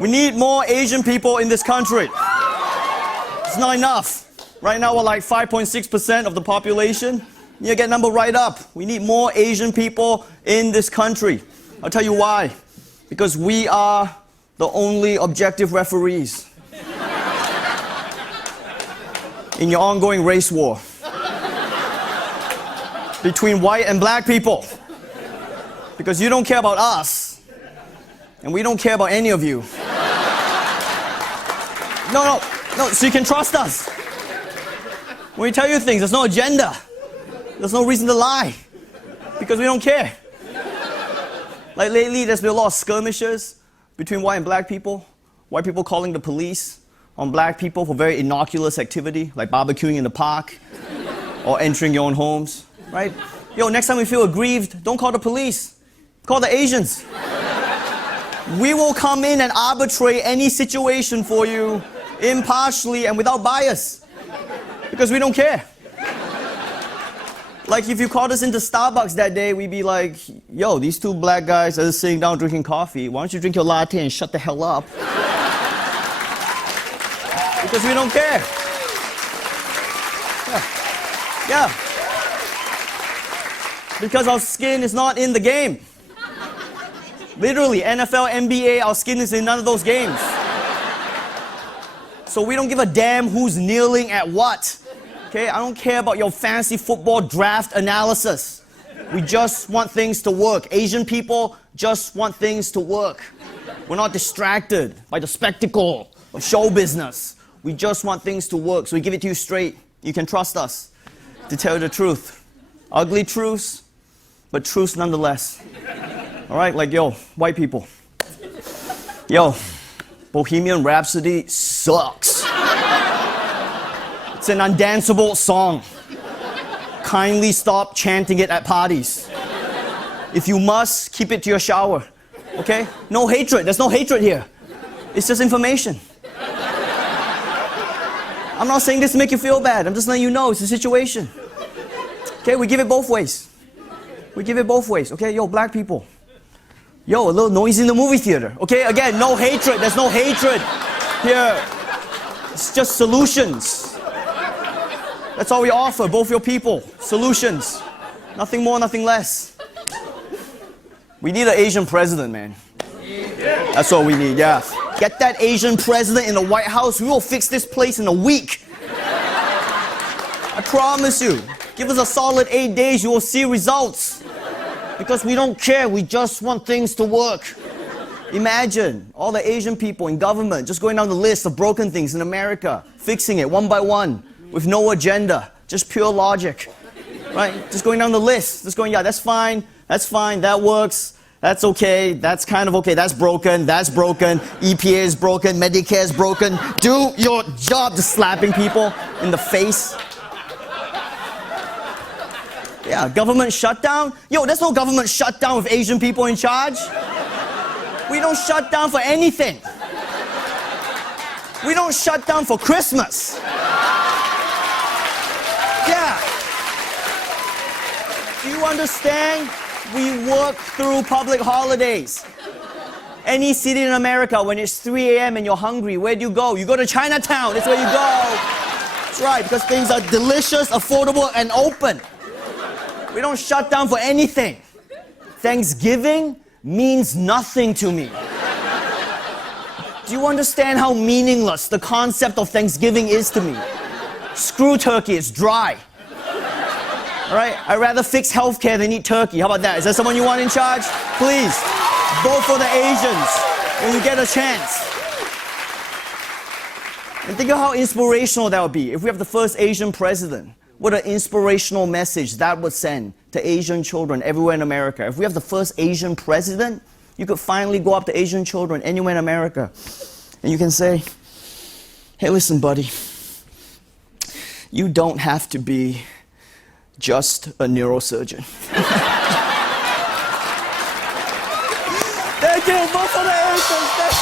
We need more Asian people in this country. It's not enough. Right now, we're like 5.6% of the population. You need to get number right up. We need more Asian people in this country. I'll tell you why. Because we are the only objective referees in your ongoing race war between white and black people. Because you don't care about us, and we don't care about any of you. No, so you can trust us. When we tell you things, there's no agenda. There's no reason to lie, because we don't care. Like lately, there's been a lot of skirmishes between white and black people. White people calling the police on black people for very innocuous activity, like barbecuing in the park or entering your own homes, right? Yo, next time you feel aggrieved, don't call the police. Call the Asians. We will come in and arbitrate any situation for you impartially and without bias, because we don't care. Like if you called us into Starbucks that day, we'd be like, yo, these two black guys are just sitting down drinking coffee. Why don't you drink your latte and shut the hell up? Because we don't care. Yeah. Because our skin is not in the game. Literally, NFL, NBA, our skin is in none of those games. So we don't give a damn who's kneeling at what. Okay, I don't care about your fancy football draft analysis. We just want things to work. Asian people just want things to work. We're not distracted by the spectacle of show business. We just want things to work. So we give it to you straight. You can trust us to tell you the truth. Ugly truths, but truths nonetheless. All right, like, yo, white people. Yo, Bohemian Rhapsody sucks. It's an undanceable song. Kindly stop chanting it at parties. If you must, keep it to your shower. Okay? No hatred. There's no hatred here. It's just information. I'm not saying this to make you feel bad. I'm just letting you know it's a situation. Okay? We give it both ways. We give it both ways. Okay? Yo, black people. Yo, a little noise in the movie theater. Okay? Again, no hatred. There's no hatred here. It's just solutions. That's all we offer, both your people. Solutions. Nothing more, nothing less. We need an Asian president, man. That's all we need, yeah. Get that Asian president in the White House. We will fix this place in a week. I promise you. Give us a solid 8 days, you will see results. Because we don't care, we just want things to work. Imagine all the Asian people in government just going down the list of broken things in America, fixing it one by one. With no agenda, just pure logic, right? Just going down the list, just going, yeah, that's fine, that works, that's okay, that's kind of okay, that's broken, EPA is broken, Medicare is broken. Do your job, just slapping people in the face. Yeah, government shutdown? Yo, there's no government shutdown with Asian people in charge. We don't shut down for anything. We don't shut down for Christmas. Yeah. Do you understand? We work through public holidays. Any city in America, when it's 3 a.m. and you're hungry, where do you go? You go to Chinatown. That's where you go. That's right, because things are delicious, affordable, and open. We don't shut down for anything. Thanksgiving means nothing to me. Do you understand how meaningless the concept of Thanksgiving is to me? Screw turkey, it's dry. All right? I'd rather fix healthcare than eat turkey. How about that? Is there someone you want in charge? Please, vote for the Asians when you get a chance. And think of how inspirational that would be if we have the first Asian president. What an inspirational message that would send to Asian children everywhere in America. If we have the first Asian president, you could finally go up to Asian children anywhere in America and you can say, hey, listen, buddy. You don't have to be just a neurosurgeon. Thank you. Vote for the Asians. That's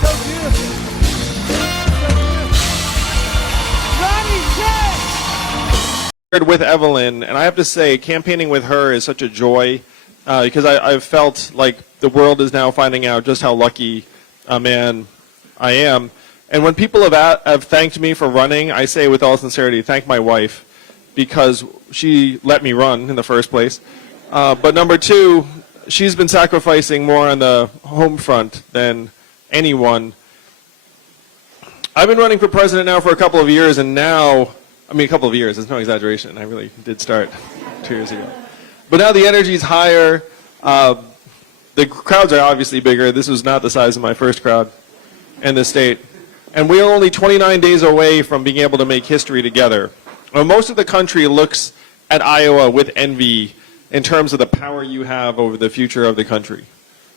so beautiful. Ronny Chieng! With Evelyn, and I have to say, campaigning with her is such a joy because I've felt like the world is now finding out just how lucky a man I am. And when people have thanked me for running, I say with all sincerity, thank my wife, because she let me run in the first place. But number two, she's been sacrificing more on the home front than anyone. I've been running for president now for a couple of years, and now, I mean a couple of years, it's no exaggeration, I really did start 2 years ago. But now the energy's higher, the crowds are obviously bigger. This was not the size of my first crowd in the state. And we are only 29 days away from being able to make history together. Well, most of the country looks at Iowa with envy in terms of the power you have over the future of the country.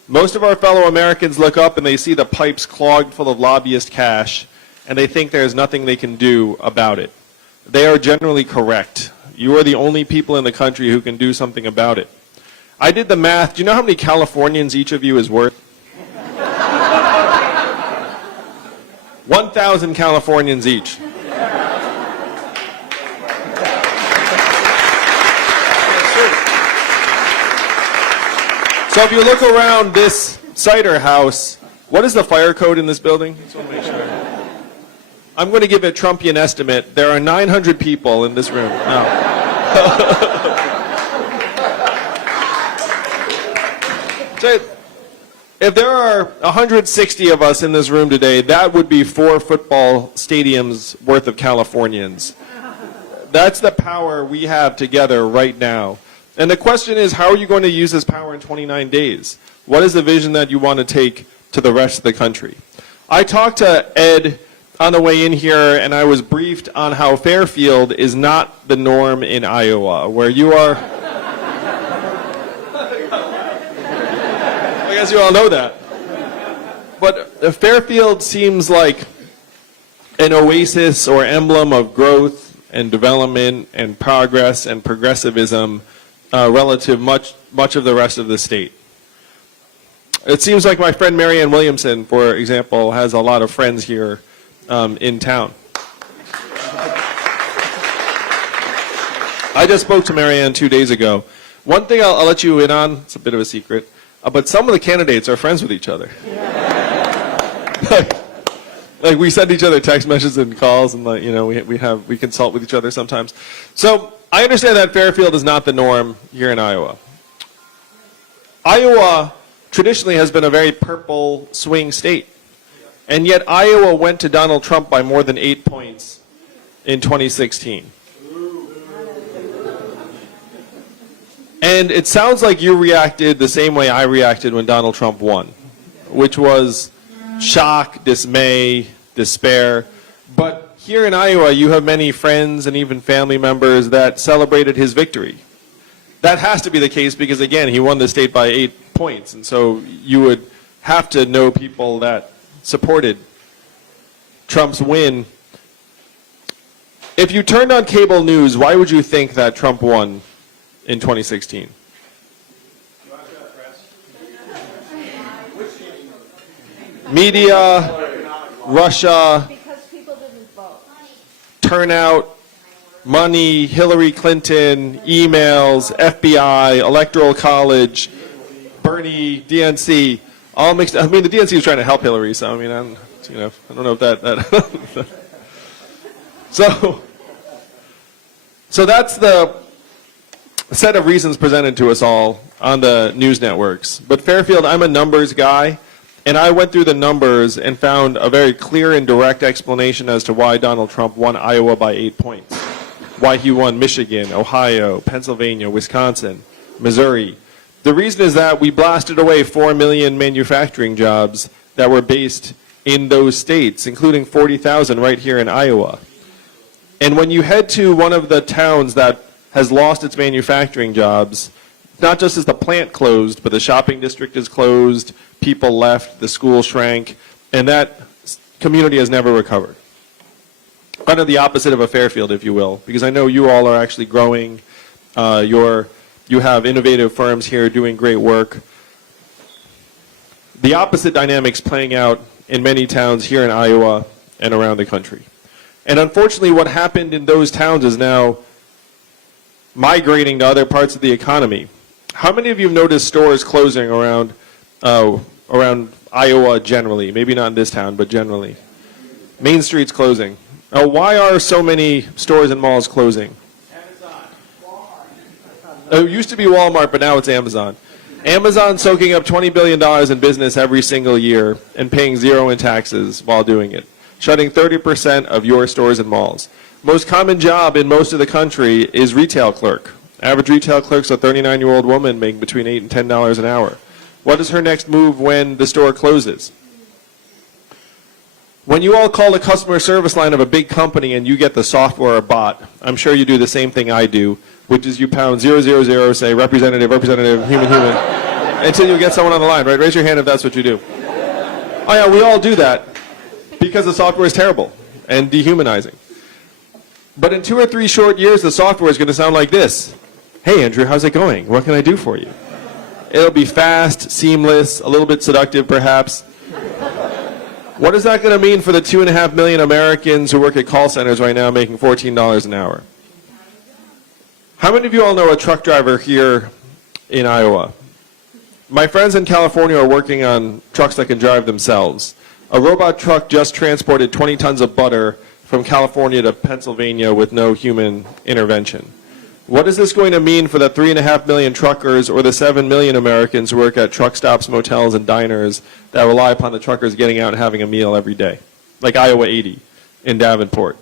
Most of our fellow Americans look up and they see the pipes clogged full of lobbyist cash, and they think there's nothing they can do about it. They are generally correct. You are the only people in the country who can do something about it. I did the math. Do you know how many Californians each of you is worth? 1,000 Californians each. So if you look around this cider house, what is the fire code in this building? Just want to make sure. I'm going to give a Trumpian estimate. There are 900 people in this room. No. So if there are 160 of us in this room today, that would be 4 football stadiums worth of Californians. That's the power we have together right now. And the question is, how are you going to use this power in 29 days? What is the vision that you want to take to the rest of the country? I talked to Ed on the way in here, and I was briefed on how Fairfield is not the norm in Iowa, where you are... I guess you all know that. But Fairfield seems like an oasis or emblem of growth and development and progress and progressivism relative much of the rest of the state. It seems like my friend Marianne Williamson, for example, has a lot of friends here in town. I just spoke to Marianne 2 days ago. One thing I'll let you in on, it's a bit of a secret, but some of the candidates are friends with each other. like we send each other text messages and calls, and we consult with each other sometimes. So I understand that Fairfield is not the norm here in Iowa. Iowa traditionally has been a very purple swing state. And yet Iowa went to Donald Trump by more than 8 points in 2016. And it sounds like you reacted the same way I reacted when Donald Trump won, which was shock, dismay, despair. But here in Iowa, you have many friends and even family members that celebrated his victory. That has to be the case because, again, he won the state by 8 points. And so you would have to know people that supported Trump's win. If you turned on cable news, why would you think that Trump won in 2016? Media, Russia, because people didn't vote. Turnout, money, Hillary Clinton, emails, FBI, Electoral College, Bernie, DNC, all mixed. I mean, the DNC is trying to help Hillary, so I mean, I don't know if that. So that's the set of reasons presented to us all on the news networks. But Fairfield, I'm a numbers guy, and I went through the numbers and found a very clear and direct explanation as to why Donald Trump won Iowa by 8 points, why he won Michigan, Ohio, Pennsylvania, Wisconsin, Missouri. The reason is that we blasted away 4 million manufacturing jobs that were based in those states, including 40,000 right here in Iowa. And when you head to one of the towns that has lost its manufacturing jobs, not just as the plant closed, but the shopping district is closed, people left, the school shrank, and that community has never recovered. Kind of the opposite of a Fairfield, if you will, because I know you all are actually growing. You have innovative firms here doing great work. The opposite dynamics playing out in many towns here in Iowa and around the country. And unfortunately, what happened in those towns is now migrating to other parts of the economy. How many of you have noticed stores closing around Iowa generally? Maybe not in this town, but generally. Main Street's closing. Why are so many stores and malls closing? Amazon. It used to be Walmart, but now it's Amazon. Amazon soaking up $20 billion in business every single year and paying zero in taxes while doing it, shutting 30% of your stores and malls. Most common job in most of the country is retail clerk. Average retail clerk's a 39-year-old woman making between $8 and $10 an hour. What is her next move when the store closes? When you all call the customer service line of a big company and you get the software or bot, I'm sure you do the same thing I do, which is you pound 000, say representative, human, until you get someone on the line, right? Raise your hand if that's what you do. Oh yeah, we all do that because the software is terrible and dehumanizing. But in 2 or 3 short years, the software is going to sound like this. Hey Andrew, how's it going? What can I do for you? It'll be fast, seamless, a little bit seductive perhaps. What is that going to mean for the 2.5 million Americans who work at call centers right now making $14 an hour? How many of you all know a truck driver here in Iowa? My friends in California are working on trucks that can drive themselves. A robot truck just transported 20 tons of butter from California to Pennsylvania with no human intervention. What is this going to mean for the 3.5 million truckers or the 7 million Americans who work at truck stops, motels, and diners that rely upon the truckers getting out and having a meal every day, like Iowa 80 in Davenport?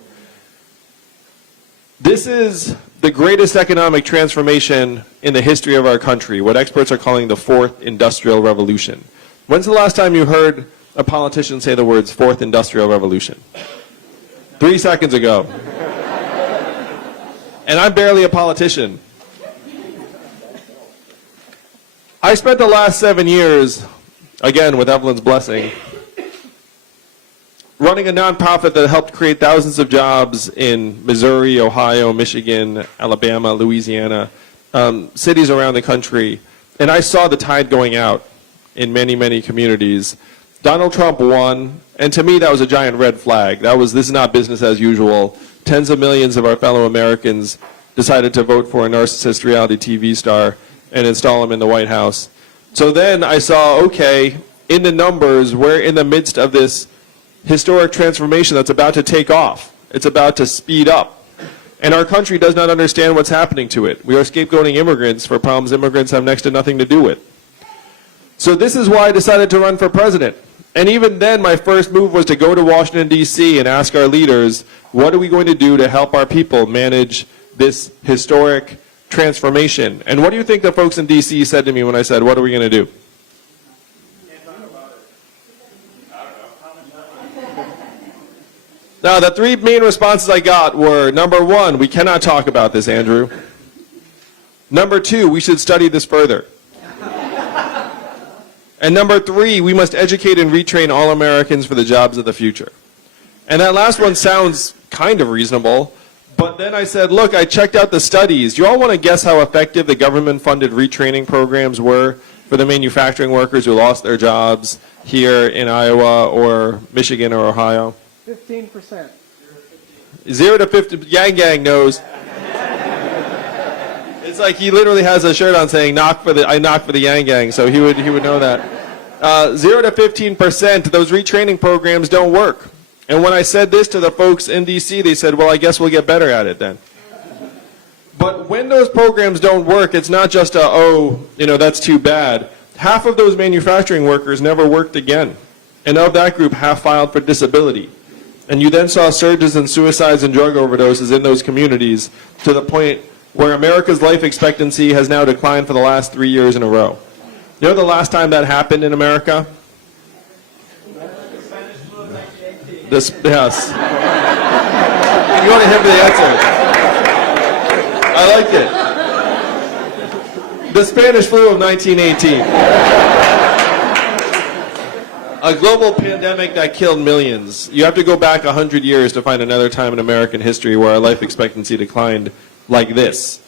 This is the greatest economic transformation in the history of our country, what experts are calling the fourth industrial revolution. When's the last time you heard a politician say the words fourth industrial revolution? 3 seconds ago. And I'm barely a politician. I spent the last 7 years, again with Evelyn's blessing, running a nonprofit that helped create thousands of jobs in Missouri, Ohio, Michigan, Alabama, Louisiana, cities around the country. And I saw the tide going out in many, many communities. Donald Trump won, and to me that was a giant red flag. This is not business as usual. Tens of millions of our fellow Americans decided to vote for a narcissist reality TV star and install him in the White House. So then I saw, okay, in the numbers, we're in the midst of this historic transformation that's about to take off. It's about to speed up. And our country does not understand what's happening to it. We are scapegoating immigrants for problems immigrants have next to nothing to do with. So this is why I decided to run for president. And even then, my first move was to go to Washington, D.C. and ask our leaders, what are we going to do to help our people manage this historic transformation? And what do you think the folks in D.C. said to me when I said, what are we going to do? Now, the 3 main responses I got were, number 1, we cannot talk about this, Andrew. Number 2, we should study this further. And number 3, we must educate and retrain all Americans for the jobs of the future. And that last one sounds kind of reasonable, but then I said, look, I checked out the studies. Do you all want to guess how effective the government-funded retraining programs were for the manufacturing workers who lost their jobs here in Iowa or Michigan or Ohio? 15%. 0 to 50, Yang Gang knows. It's like he literally has a shirt on saying I knock for the Yang Gang, so he would know that. 0 to 15%, those retraining programs don't work. And when I said this to the folks in DC, they said, well, I guess we'll get better at it then. But when those programs don't work, it's not just that's too bad. Half of those manufacturing workers never worked again. And of that group, half filed for disability. And you then saw surges in suicides and drug overdoses in those communities to the point where America's life expectancy has now declined for the last 3 years in a row. You know the last time that happened in America? Yes. You want to hit the answer. I like it. The Spanish flu of 1918. A global pandemic that killed millions. You have to go back 100 years to find another time in American history where our life expectancy declined like this.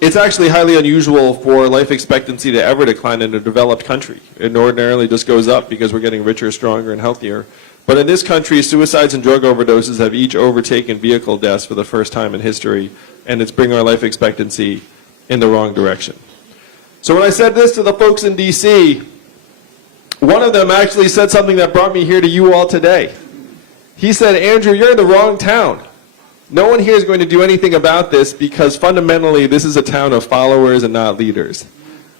It's actually highly unusual for life expectancy to ever decline in a developed country. It ordinarily just goes up because we're getting richer, stronger, and healthier. But in this country, suicides and drug overdoses have each overtaken vehicle deaths for the first time in history, and it's bringing our life expectancy in the wrong direction. So when I said this to the folks in DC, one of them actually said something that brought me here to you all today. He said, Andrew, you're in the wrong town. No one here is going to do anything about this because fundamentally this is a town of followers and not leaders.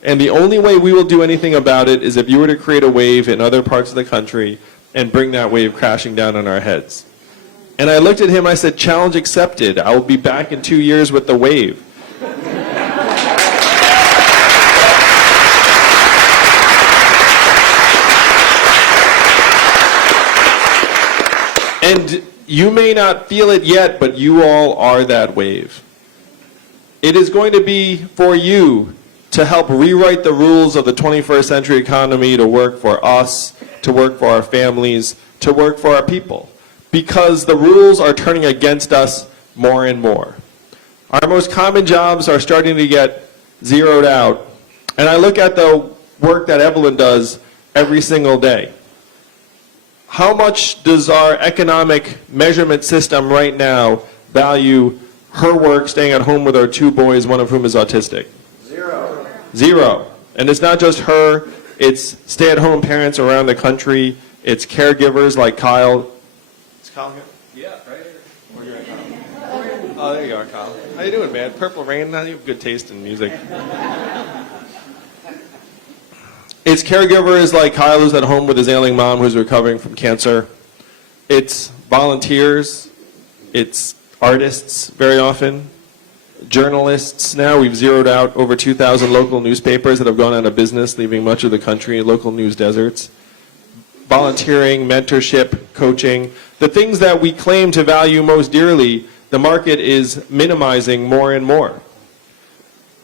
And the only way we will do anything about it is if you were to create a wave in other parts of the country and bring that wave crashing down on our heads. And I looked at him, I said, challenge accepted. I will be back in 2 years with the wave. And you may not feel it yet, but you all are that wave. It is going to be for you to help rewrite the rules of the 21st century economy to work for us, to work for our families, to work for our people. Because the rules are turning against us more and more. Our most common jobs are starting to get zeroed out. And I look at the work that Evelyn does every single day. How much does our economic measurement system right now value her work staying at home with our 2 boys, one of whom is autistic? Zero. Zero. And it's not just her, it's stay-at-home parents around the country, it's caregivers like Kyle. Is Kyle here? Yeah, right here. Where you at, Kyle? Oh, there you are, Kyle. How you doing, man? Purple Rain, now you have good taste in music. It's caregivers like Kyle who's at home with his ailing mom who's recovering from cancer. It's volunteers. It's artists very often. Journalists now. We've zeroed out over 2,000 local newspapers that have gone out of business, leaving much of the country in local news deserts. Volunteering, mentorship, coaching. The things that we claim to value most dearly, the market is minimizing more and more.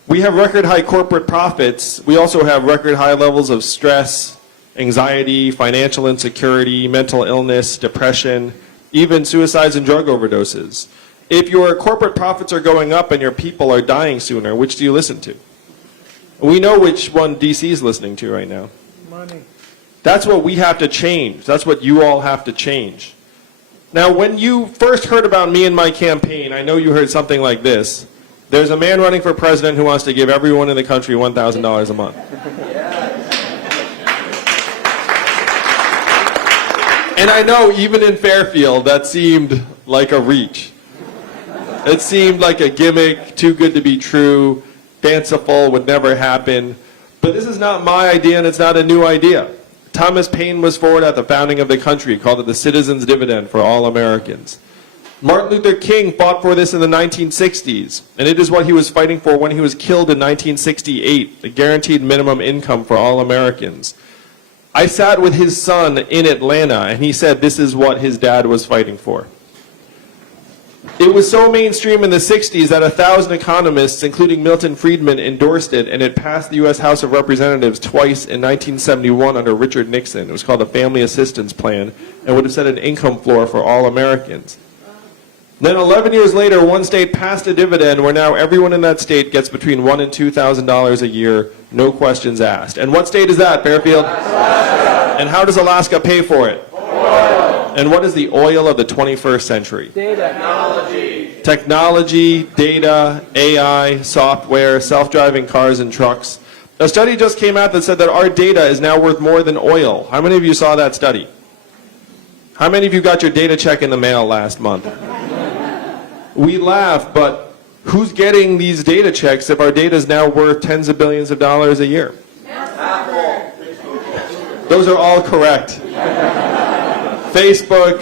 We have record high corporate profits. We also have record high levels of stress, anxiety, financial insecurity, mental illness, depression, even suicides and drug overdoses. If your corporate profits are going up and your people are dying sooner, which do you listen to? We know which one DC is listening to right now. Money. That's what we have to change. That's what you all have to change. Now, when you first heard about me and my campaign, I know you heard something like this. There's a man running for president who wants to give everyone in the country $1,000 a month. And I know even in Fairfield, that seemed like a reach. It seemed like a gimmick, too good to be true, fanciful, would never happen. But this is not my idea, and it's not a new idea. Thomas Paine was for it at the founding of the country, called it the citizen's dividend for all Americans. Martin Luther King fought for this in the 1960s, and it is what he was fighting for when he was killed in 1968, the guaranteed minimum income for all Americans. I sat with his son in Atlanta, and he said this is what his dad was fighting for. It was so mainstream in the 60s that 1,000 economists, including Milton Friedman, endorsed it, and it passed the U.S. House of Representatives twice in 1971 under Richard Nixon. It was called the Family Assistance Plan, and would have set an income floor for all Americans. Then 11 years later, one state passed a dividend where now everyone in that state gets between $1,000 and $2,000 a year, no questions asked. And what state is that, Fairfield? Alaska. And how does Alaska pay for it? Oil. And what is the oil of the 21st century? Data. Technology. Technology, data, AI, software, self-driving cars and trucks. A study just came out that said that our data is now worth more than oil. How many of you saw that study? How many of you got your data check in the mail last month? We laugh, but who's getting these data checks if our data is now worth tens of billions of dollars a year? Apple. Those are all correct. Facebook,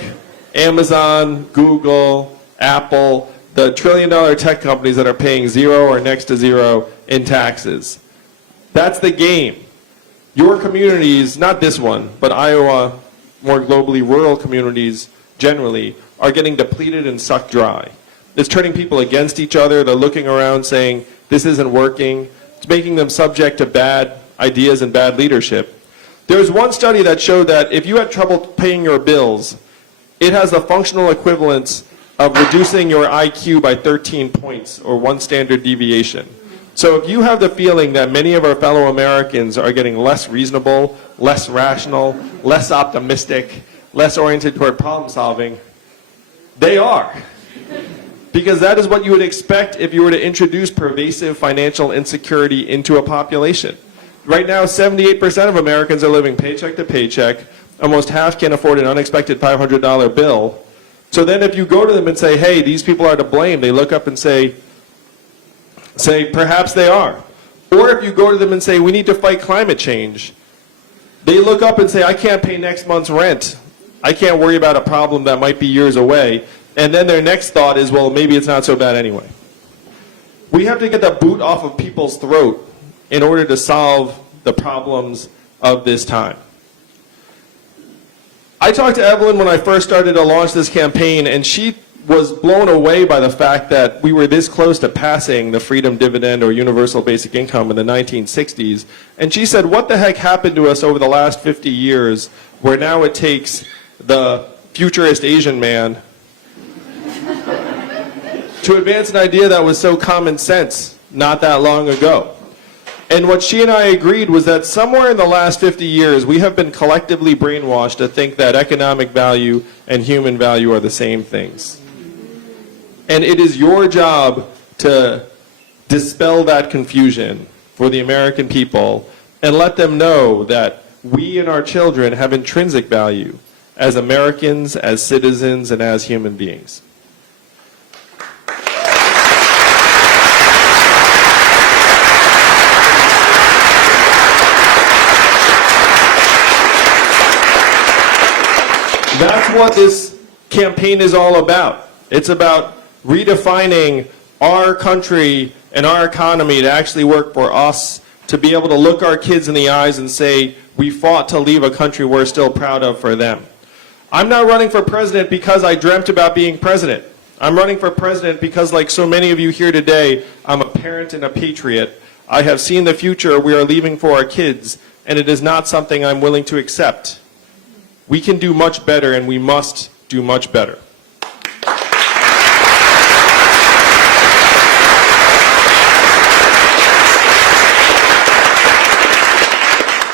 Amazon, Google, Apple, the trillion-dollar tech companies that are paying zero or next to zero in taxes. That's the game. Your communities, not this one, but Iowa, more globally, rural communities generally, are getting depleted and sucked dry. It's turning people against each other. They're looking around saying, this isn't working. It's making them subject to bad ideas and bad leadership. There's one study that showed that if you had trouble paying your bills, it has the functional equivalence of reducing your IQ by 13 points, or 1 standard deviation. So if you have the feeling that many of our fellow Americans are getting less reasonable, less rational, less optimistic, less oriented toward problem solving, they are. because that is what you would expect if you were to introduce pervasive financial insecurity into a population. Right now, 78% of Americans are living paycheck to paycheck. Almost half can't afford an unexpected $500 bill. So then if you go to them and say, hey, these people are to blame, they look up and say, perhaps they are. Or if you go to them and say, we need to fight climate change, they look up and say, I can't pay next month's rent. I can't worry about a problem that might be years away. And then their next thought is, well, maybe it's not so bad anyway. We have to get the boot off of people's throat in order to solve the problems of this time. I talked to Evelyn when I first started to launch this campaign, and she was blown away by the fact that we were this close to passing the freedom dividend or universal basic income in the 1960s. And she said, what the heck happened to us over the last 50 years where now it takes the futurist Asian man to advance an idea that was so common sense not that long ago? And what she and I agreed was that somewhere in the last 50 years, we have been collectively brainwashed to think that economic value and human value are the same things. And it is your job to dispel that confusion for the American people and let them know that we and our children have intrinsic value as Americans, as citizens, and as human beings. That's what this campaign is all about. It's about redefining our country and our economy to actually work for us, to be able to look our kids in the eyes and say, we fought to leave a country we're still proud of for them. I'm not running for president because I dreamt about being president. I'm running for president because, like so many of you here today, I'm a parent and a patriot. I have seen the future we are leaving for our kids, and it is not something I'm willing to accept. We can do much better, and we must do much better.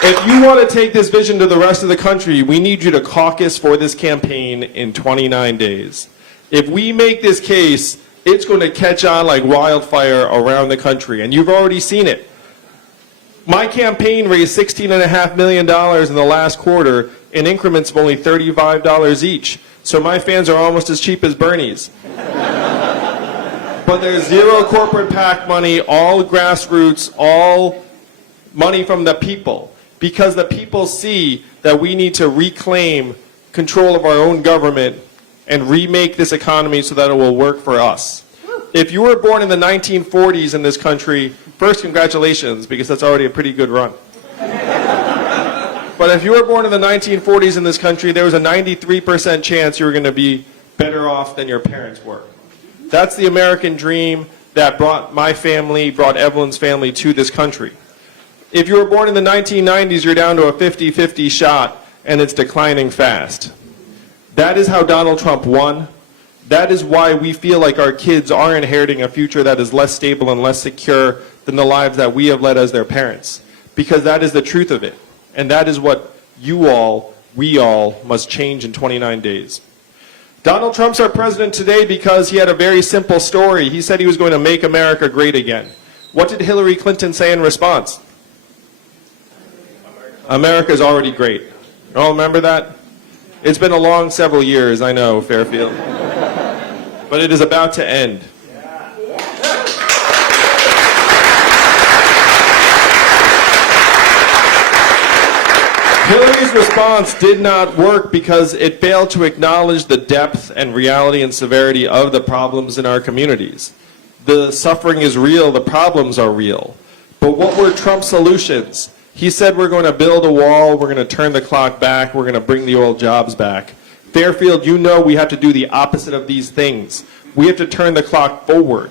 If you want to take this vision to the rest of the country, we need you to caucus for this campaign in 29 days. If we make this case, it's going to catch on like wildfire around the country, and you've already seen it. My campaign raised $16.5 million in the last quarter in increments of only $35 each. So my fans are almost as cheap as Bernie's. But there's zero corporate PAC money, all grassroots, all money from the people. Because the people see that we need to reclaim control of our own government and remake this economy so that it will work for us. If you were born in the 1940s in this country, first, congratulations, because that's already a pretty good run. But if you were born in the 1940s in this country, there was a 93% chance you were going to be better off than your parents were. That's the American dream that brought my family, brought Evelyn's family to this country. If you were born in the 1990s, you're down to a 50-50 shot, and it's declining fast. That is how Donald Trump won. That is why we feel like our kids are inheriting a future that is less stable and less secure than the lives that we have led as their parents. Because that is the truth of it. And that is what you all, we all, must change in 29 days. Donald Trump's our president today because he had a very simple story. He said he was going to make America great again. What did Hillary Clinton say in response? America's already great. You all remember that? It's been a long several years, I know, Fairfield. But it is about to end. Hillary's response did not work because it failed to acknowledge the depth and reality and severity of the problems in our communities. The suffering is real, the problems are real. But what were Trump's solutions? He said we're going to build a wall, we're going to turn the clock back, we're going to bring the old jobs back. Fairfield, you know we have to do the opposite of these things. We have to turn the clock forward.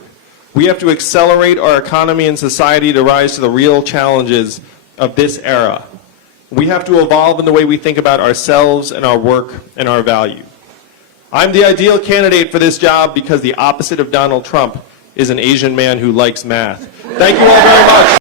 We have to accelerate our economy and society to rise to the real challenges of this era. We have to evolve in the way we think about ourselves and our work and our value. I'm the ideal candidate for this job because the opposite of Donald Trump is an Asian man who likes math. Thank you all very much.